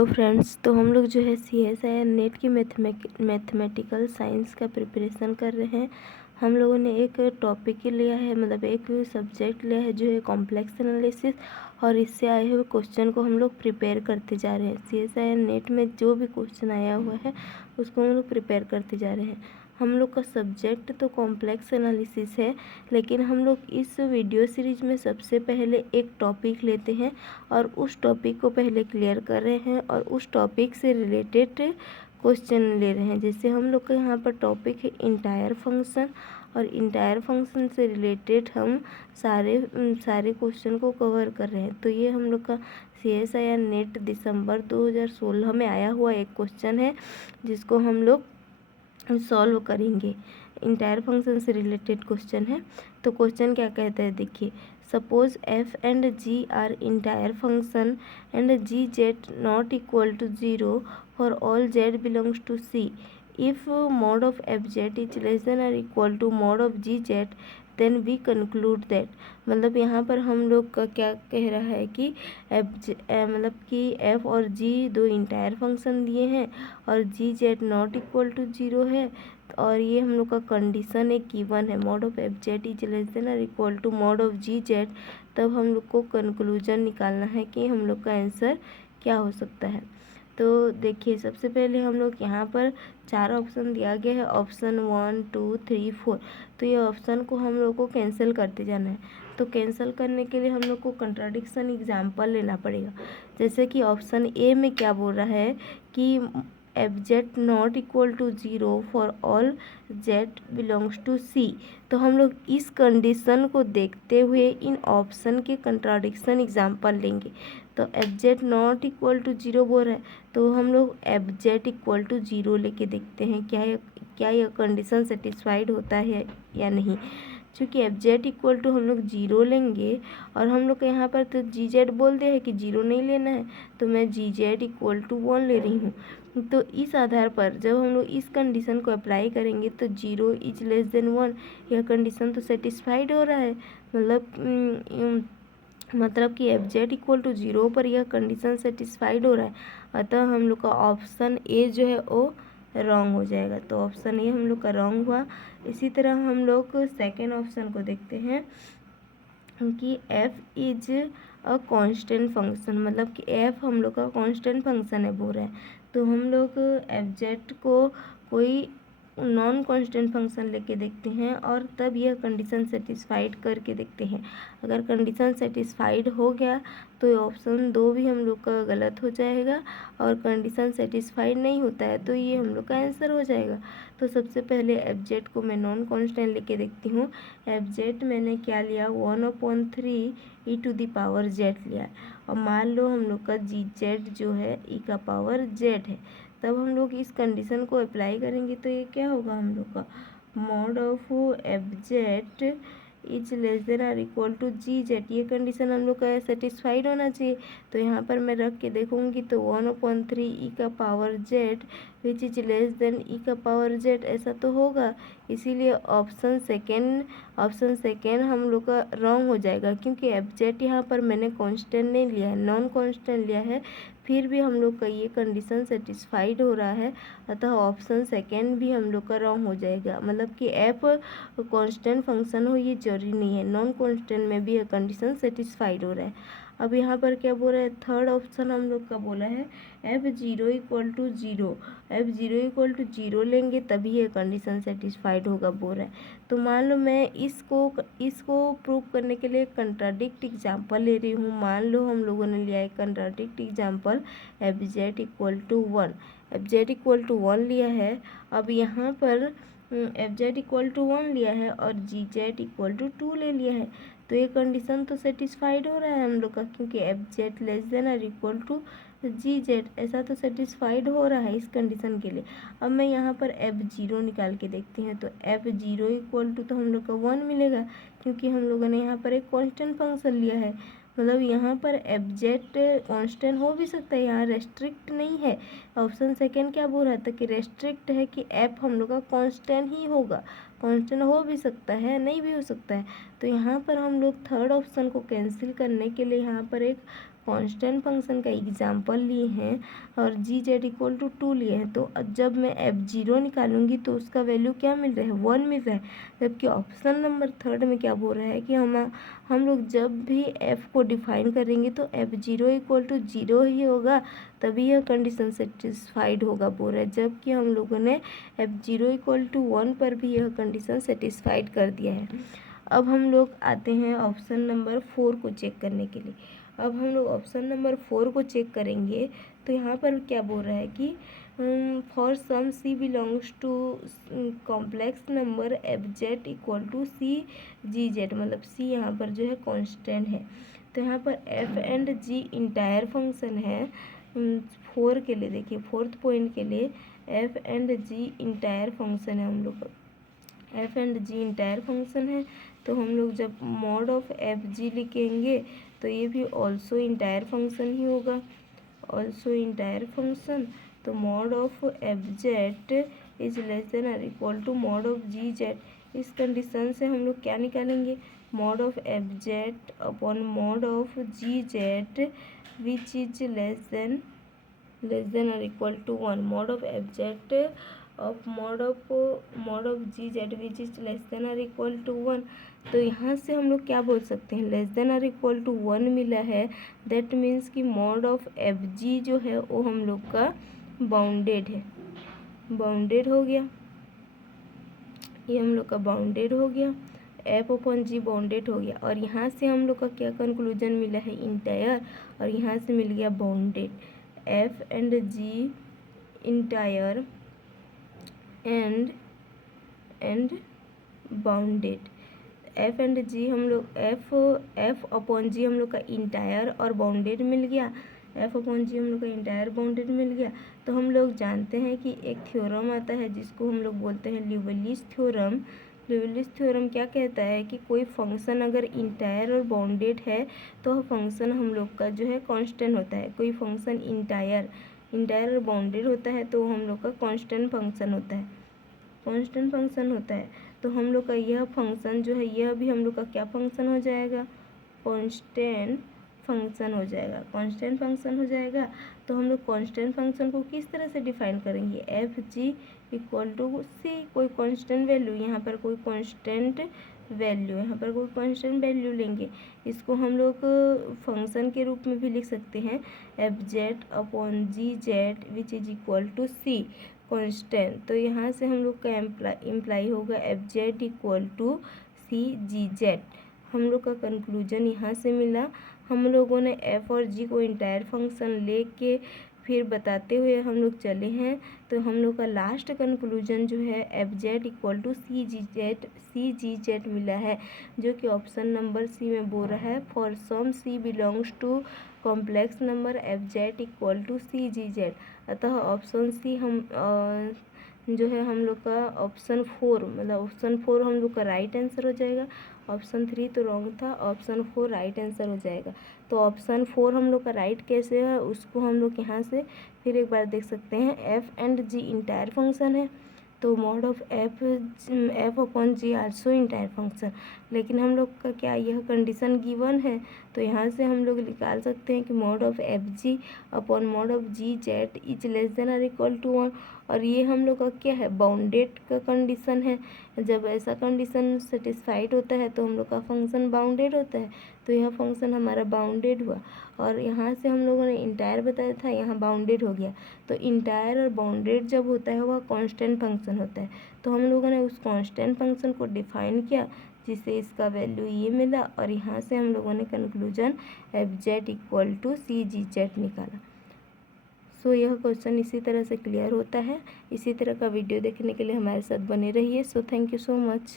Hello friends, तो हम लोग जो है CSIR नेट की मैथमेटिकल साइंस का प्रिपरेशन कर रहे हैं। हम लोगों ने एक टॉपिक लिया है, मतलब एक सब्जेक्ट लिया है जो है कॉम्प्लेक्स एनालिसिस, और इससे आए हुए क्वेश्चन को हम लोग प्रिपेयर करते जा रहे हैं। CSIR नेट में जो भी क्वेश्चन आया हुआ है उसको हम लोग प्रिपेयर करते जा रहे हैं। हम लोग का सब्जेक्ट तो कॉम्प्लेक्स एनालिसिस है, लेकिन हम लोग इस वीडियो सीरीज में सबसे पहले एक टॉपिक लेते हैं और उस टॉपिक को पहले क्लियर कर रहे हैं और उस टॉपिक से रिलेटेड क्वेश्चन ले रहे हैं। जैसे हम लोग का यहाँ पर टॉपिक है इंटायर फंक्शन, और इंटायर फंक्शन से रिलेटेड हम सारे क्वेश्चन को कवर कर रहे हैं। तो ये हम लोग का CSIR नेट दिसंबर 2016 में आया हुआ एक क्वेश्चन है, जिसको हम लोग सॉल्व करेंगे। इंटायर फंक्शन से रिलेटेड क्वेश्चन है। तो क्वेश्चन क्या कहता है, देखिए, suppose f and g are entire function and gz not equal to 0 for all z belongs to C. If mod of fz is less than or equal to mod of gz, then we conclude that. मतलब यहाँ पर हम लोग का क्या कह रहा है कि मतलब कि f और g दो इंटायर फंक्शन दिए हैं और gz नॉट इक्वल टू 0 है, और ये हम लोग का कंडीशन एक गिवन है, mod of fz is less than और equal to mod of gz। तब हम लोग को कंक्लूजन निकालना है कि हम लोग का आंसर क्या हो सकता है। तो देखिए, सबसे पहले हम लोग यहाँ पर 4 ऑप्शन दिया गया है, ऑप्शन 1 2 3 4। तो ये ऑप्शन को हम लोग को कैंसिल करते जाना है। तो कैंसिल करने के लिए हम लोग को कंट्राडिक्शन एग्जाम्पल लेना पड़ेगा। जैसे कि ऑप्शन ए में क्या बोल रहा है कि fz not equal to 0 for all z belongs to C। तो हम लोग इस कंडीशन को देखते हुए इन ऑप्शन के कंट्राडिक्शन एग्जाम्पल लेंगे। तो fz नॉट इक्वल टू 0 बोल रहा है, तो हम लोग fz इक्वल टू 0 लेके देखते हैं क्या यह कंडीशन सेटिस्फाइड होता है या नहीं। चूँकि fz इक्वल टू हम लोग 0 लेंगे और हम लोग के यहाँ पर तो gz बोल दिया है कि 0 नहीं लेना है, तो मैं gz इक्वल टू 1 ले रही हूँ। तो इस आधार पर जब हम लोग इस कंडीशन को अप्लाई करेंगे तो 0 इज लेस देन 1, यह कंडीशन तो सेटिस्फाइड हो रहा है। मतलब कि fz इक्वल टू 0 पर यह कंडीशन सेटिस्फाइड हो रहा है। अतः हम लोग का ऑप्शन ए जो है वो रॉन्ग हो जाएगा। तो ऑप्शन ए हम लोग का रॉन्ग हुआ। इसी तरह हम लोग सेकेंड ऑप्शन को देखते हैं कि f is a constant function, मतलब कि f हम लोग का कांस्टेंट फंक्शन है बोल रहे हैं। तो हम लोग fz को कोई नॉन कांस्टेंट फंक्शन लेके देखते हैं और तब यह कंडीशन सेटिस्फाइड करके देखते हैं। अगर कंडीशन सेटिस्फाइड हो गया तो ऑप्शन 2 भी हम लोग का गलत हो जाएगा, और कंडीशन सेटिस्फाइड नहीं होता है तो ये हम लोग का आंसर हो जाएगा। तो सबसे पहले fz को मैं नॉन कांस्टेंट लेके देखती हूँ। fz मैंने क्या लिया, 1/3 e⁻z लिया, और मान लो हम लोग का gz जो है e⁻z है। तब हम लोग इस कंडीशन को अप्लाई करेंगे तो ये क्या होगा, हम लोग का mod of fz is less than और इक्वल टू gz, ये कंडीशन हम लोग का सेटिस्फाइड होना चाहिए। तो यहाँ पर मैं रख के देखूँगी तो 1/3 e⁻z which is less then e⁻z, ऐसा तो होगा। इसीलिए ऑप्शन सेकेंड हम लोग का रॉन्ग हो जाएगा, क्योंकि fz यहाँ पर मैंने कांस्टेंट नहीं लिया है, नॉन कांस्टेंट लिया है, फिर भी हम लोग का ये कंडीशन सेटिस्फाइड हो रहा है। अतः ऑप्शन सेकेंड भी हम लोग का रॉन्ग हो जाएगा। मतलब कि f कांस्टेंट फंक्शन हो ये जरूरी नहीं है, नॉन कांस्टेंट में भी यह कंडीशन सेटिस्फाइड हो रहा है। अब यहाँ पर क्या बोल रहा है, थर्ड ऑप्शन हम लोग का बोला है f0 equal to 0, f0 equal to 0 लेंगे तभी ये कंडीशन सेटिस्फाइड होगा बोल रहा है। तो मान लो मैं इसको प्रूव करने के लिए कंट्राडिक्ट एग्जाम्पल ले रही हूँ। मान लो हम लोगों ने लिया है contradict example fz equal to 1, fz equal to 1 लिया है। अब यहाँ पर fz इक्वल टू 1 लिया है और gz इक्वल टू 2 ले लिया है, तो ये कंडीशन तो सेटिस्फाइड हो रहा है हम लोग का, क्योंकि fz लेस देन और इक्वल टू gz, ऐसा तो सेटिस्फाइड हो रहा है इस कंडीशन के लिए। अब मैं यहाँ पर f0 निकाल के देखती हूँ, तो f0 इक्वल टू तो हम लोग का 1 मिलेगा, क्योंकि हम लोगों ने यहाँ पर एक कांस्टेंट फंक्शन लिया है। मतलब यहाँ पर fz कांस्टेंट हो भी सकता है, यहाँ रेस्ट्रिक्ट नहीं है। ऑप्शन सेकेंड क्या बोल रहा था कि रेस्ट्रिक्ट है कि f हम लोग का कांस्टेंट ही होगा। कांस्टेंट हो भी सकता है, नहीं भी हो सकता है। तो यहाँ पर हम लोग थर्ड ऑप्शन को कैंसिल करने के लिए यहाँ पर एक कांस्टेंट फंक्शन का एग्जांपल लिए हैं और जी जेड इक्वल टू 2 लिए हैं। तो जब मैं F0 निकालूंगी तो उसका वैल्यू क्या मिल रहा है, 1 मिल रहा है। जबकि ऑप्शन नंबर थर्ड में क्या बोल रहा है कि हम लोग जब भी f को डिफाइन करेंगे तो F0 इक्वल टू 0 ही होगा, तभी यह कंडीशन सेटिस्फाइड होगा बोल रहा है। जबकि हम लोगों ने F0 इक्वल टू 1 पर भी यह कंडीशन सेटिस्फाइड कर दिया है। अब हम लोग आते हैं ऑप्शन नंबर 4 को चेक करने के लिए। अब हम लोग ऑप्शन नंबर 4 को चेक करेंगे तो यहाँ पर क्या बोल रहा है कि for some C belongs to complex number Fz equal to C G Z, मतलब सी यहाँ पर जो है कांस्टेंट है। तो यहाँ पर f and g entire function है। 4 के लिए देखिए, फोर्थ पॉइंट के लिए f and g entire function है। हम लोग f and g entire function है, तो हम लोग जब मॉड ऑफ Fg लिखेंगे तो ये भी ऑल्सो इंटायर फंक्शन ही होगा, ऑल्सो इंटायर फंक्शन। तो mod of Fz is less than और equal to mod of Gz। इस कंडीशन से हम लोग क्या निकालेंगे, mod of Fz upon mod of Gz which is less than और equal to 1, mod of Fz of mod of Gz which is less than और equal to 1। तो यहाँ से हम लोग क्या बोल सकते हैं, लेस देन और इक्वल टू 1 मिला है, दैट मीन्स कि मॉड ऑफ Fg जो है वो हम लोग का बाउंडेड है, बाउंडेड हो गया, ये हम लोग का बाउंडेड हो गया, f अपॉन g बाउंडेड हो गया। और यहाँ से हम लोग का क्या कंक्लूजन मिला है, इंटायर, और यहाँ से मिल गया bounded. f and g entire and bounded, f and g हम लोग f अपॉन g हम लोग का इंटायर और बाउंडेड मिल गया, f अपॉन g हम लोग का इंटायर बाउंडेड मिल गया। तो हम लोग जानते हैं कि एक थ्योरम आता है जिसको हम लोग बोलते हैं ल्यूविल्स थ्योरम। ल्यूविल्स थ्योरम क्या कहता है कि कोई फंक्शन अगर इंटायर और बाउंडेड है तो वह फंक्शन हम लोग का जो है कांस्टेंट होता है। कोई फंक्शन इंटायर और बाउंडेड होता है तो हम लोग का कांस्टेंट फंक्शन होता है, कांस्टेंट फंक्शन होता है। तो हम लोग का यह फंक्शन जो है यह भी हम लोग का क्या फंक्शन हो जाएगा, कांस्टेंट फंक्शन हो जाएगा, कांस्टेंट फंक्शन हो जाएगा। तो हम लोग कांस्टेंट फंक्शन को किस तरह से डिफाइन करेंगे, Fg इक्वल टू सी, कोई कांस्टेंट वैल्यू, यहाँ पर कोई कांस्टेंट वैल्यू, यहाँ पर कोई कांस्टेंट वैल्यू लेंगे। इसको हम लोग फंक्शन के रूप में भी लिख सकते हैं, Fz upon Gz which is equal to C constant. तो यहाँ से हम लोग का इम्प्लाई होगा Fz equal to C Gz। हम लोग का कंक्लूजन यहाँ से मिला। हम लोगों ने f और g को इंटायर फंक्शन लेके फिर बताते हुए हम लोग चले हैं। तो हम लोग का लास्ट कंक्लूजन जो है Fz equal to C G Z मिला है, जो कि ऑप्शन नंबर सी में बोल रहा है for some C belongs to complex number Fz equal to C G Z. अतः ऑप्शन सी हम जो है हम लोग का ऑप्शन 4, मतलब ऑप्शन 4 हम लोग का राइट आंसर हो जाएगा। ऑप्शन 3 तो रॉन्ग था, ऑप्शन 4 राइट आंसर हो जाएगा। तो ऑप्शन 4 हम लोग का राइट कैसे है उसको हम लोग यहाँ से फिर एक बार देख सकते हैं। f and g entire function है, तो mod of f upon g also entire function. लेकिन हम लोग का क्या यह कंडीशन गिवन है, तो यहाँ से हम लोग निकाल सकते हैं कि mod of Fg upon mod of Gz is less than और इक्वल टू 1। और ये हम लोग का क्या है, बाउंडेड का कंडीशन है। जब ऐसा कंडीशन सेटिस्फाइड होता है तो हम लोग का फंक्शन बाउंडेड होता है। तो यह फंक्शन हमारा बाउंडेड हुआ, और यहाँ से हम लोगों ने इंटायर बताया था, यहाँ बाउंडेड हो गया। तो इंटायर और बाउंडेड जब होता है वह कांस्टेंट फंक्शन होता है। तो हम लोगों ने उस कांस्टेंट फंक्शन को डिफाइन किया जिससे इसका वैल्यू ये मिला, और यहाँ से हम लोगों ने conclusion Fz equal to C G Z निकाला। सो यह क्वेश्चन इसी तरह से क्लियर होता है। इसी तरह का वीडियो देखने के लिए हमारे साथ बने रहिए। So thank you so much.